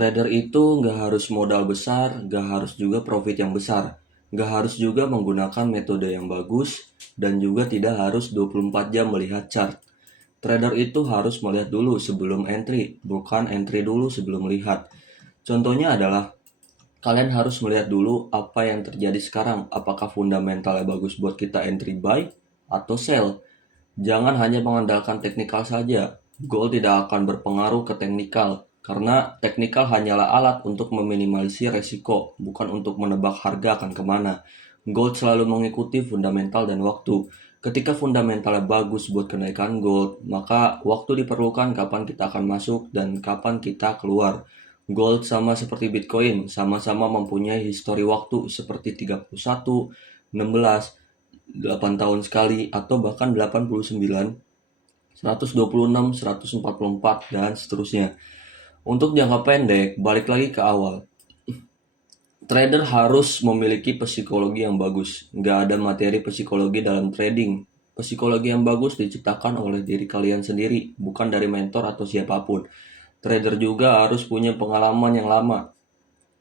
Trader itu nggak harus modal besar, nggak harus juga profit yang besar, nggak harus juga menggunakan metode yang bagus, dan juga tidak harus 24 jam melihat chart. Trader itu harus melihat dulu sebelum entry, bukan entry dulu sebelum melihat. Contohnya adalah, kalian harus melihat dulu apa yang terjadi sekarang, apakah fundamentalnya bagus buat kita entry buy atau sell. Jangan hanya mengandalkan teknikal saja. Goal tidak akan berpengaruh ke teknikal, karena teknikal hanyalah alat untuk meminimalisir resiko, bukan untuk menebak harga akan kemana. Gold selalu mengikuti fundamental dan waktu. Ketika fundamentalnya bagus buat kenaikan gold, maka waktu diperlukan kapan kita akan masuk dan kapan kita keluar. Gold sama seperti Bitcoin, sama-sama mempunyai histori waktu seperti 31, 16, 8 tahun sekali, atau bahkan 89, 126, 144, dan seterusnya. Untuk jangka pendek, balik lagi ke awal. Trader harus memiliki psikologi yang bagus. Nggak ada materi psikologi dalam trading. Psikologi yang bagus diciptakan oleh diri kalian sendiri, bukan dari mentor atau siapapun. Trader juga harus punya pengalaman yang lama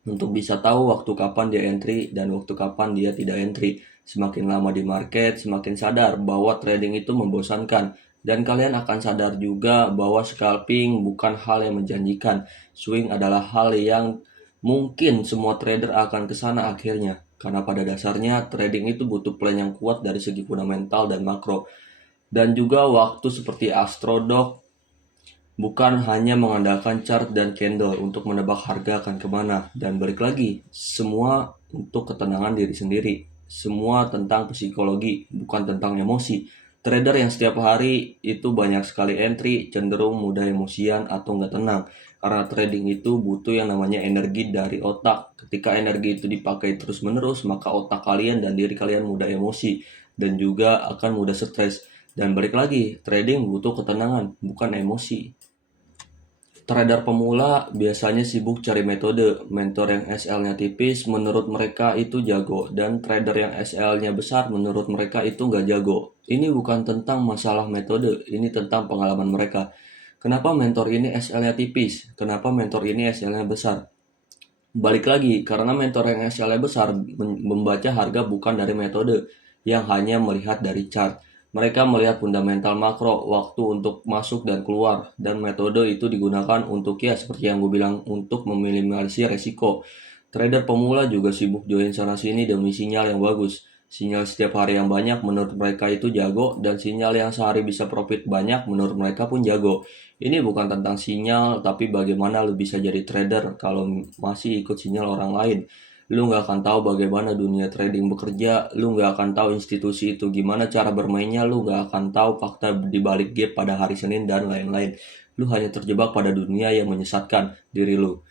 untuk bisa tahu waktu kapan dia entry dan waktu kapan dia tidak entry. Semakin lama di market, semakin sadar bahwa trading itu membosankan. Dan kalian akan sadar juga bahwa scalping bukan hal yang menjanjikan. Swing adalah hal yang mungkin semua trader akan ke sana akhirnya. Karena pada dasarnya trading itu butuh plan yang kuat dari segi fundamental dan makro. Dan juga waktu seperti Astrodog, bukan hanya mengandalkan chart dan candle untuk menebak harga akan kemana. Dan balik lagi, semua untuk ketenangan diri sendiri. Semua tentang psikologi, bukan tentang emosi. Trader yang setiap hari itu banyak sekali entry, cenderung mudah emosian atau nggak tenang. Karena trading itu butuh yang namanya energi dari otak. Ketika energi itu dipakai terus-menerus, maka otak kalian dan diri kalian mudah emosi. Dan juga akan mudah stres. Dan balik lagi, trading butuh ketenangan, bukan emosi. Trader pemula biasanya sibuk cari metode. Mentor yang SL-nya tipis menurut mereka itu jago, dan trader yang SL-nya besar menurut mereka itu nggak jago. Ini bukan tentang masalah metode, ini tentang pengalaman mereka. Kenapa mentor ini SL-nya tipis? Kenapa mentor ini SL-nya besar? Balik lagi, karena mentor yang SL-nya besar membaca harga bukan dari metode yang hanya melihat dari chart. Mereka melihat fundamental makro, waktu untuk masuk dan keluar, dan metode itu digunakan untuk, ya seperti yang gue bilang, untuk meminimalisir resiko. Trader pemula juga sibuk join sana sini demi sinyal yang bagus. Sinyal setiap hari yang banyak menurut mereka itu jago, dan sinyal yang sehari bisa profit banyak menurut mereka pun jago. Ini bukan tentang sinyal, tapi bagaimana lu bisa jadi trader kalau masih ikut sinyal orang lain. Lu nggak akan tahu bagaimana dunia trading bekerja, lu nggak akan tahu institusi itu gimana cara bermainnya, lu nggak akan tahu fakta di balik gap pada hari Senin dan lain-lain. Lu hanya terjebak pada dunia yang menyesatkan diri lu.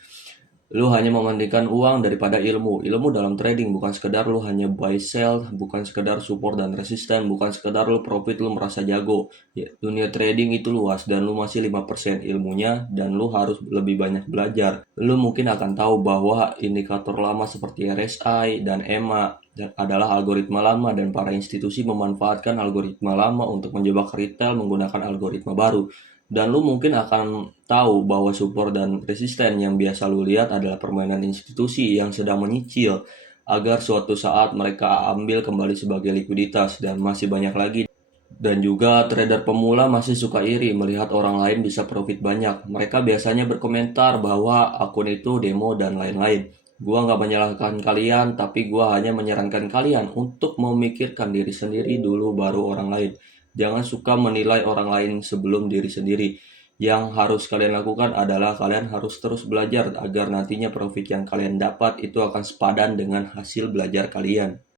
Lu hanya mementingkan uang daripada ilmu. Ilmu dalam trading bukan sekedar lu hanya buy sell, bukan sekedar support dan resisten, bukan sekedar lu profit lu merasa jago. Ya, dunia trading itu luas dan lu masih 5% ilmunya, dan lu harus lebih banyak belajar. Lu mungkin akan tahu bahwa indikator lama seperti RSI dan EMA adalah algoritma lama, dan para institusi memanfaatkan algoritma lama untuk menjebak retail menggunakan algoritma baru. Dan lu mungkin akan tahu bahwa support dan resisten yang biasa lu lihat adalah permainan institusi yang sedang menyicil agar suatu saat mereka ambil kembali sebagai likuiditas, dan masih banyak lagi. Dan juga trader pemula masih suka iri melihat orang lain bisa profit banyak. Mereka biasanya berkomentar bahwa akun itu demo dan lain-lain. Gua nggak menyalahkan kalian, tapi gua hanya menyarankan kalian untuk memikirkan diri sendiri dulu baru orang lain. Jangan suka menilai orang lain sebelum diri sendiri. Yang harus kalian lakukan adalah kalian harus terus belajar agar nantinya profit yang kalian dapat itu akan sepadan dengan hasil belajar kalian.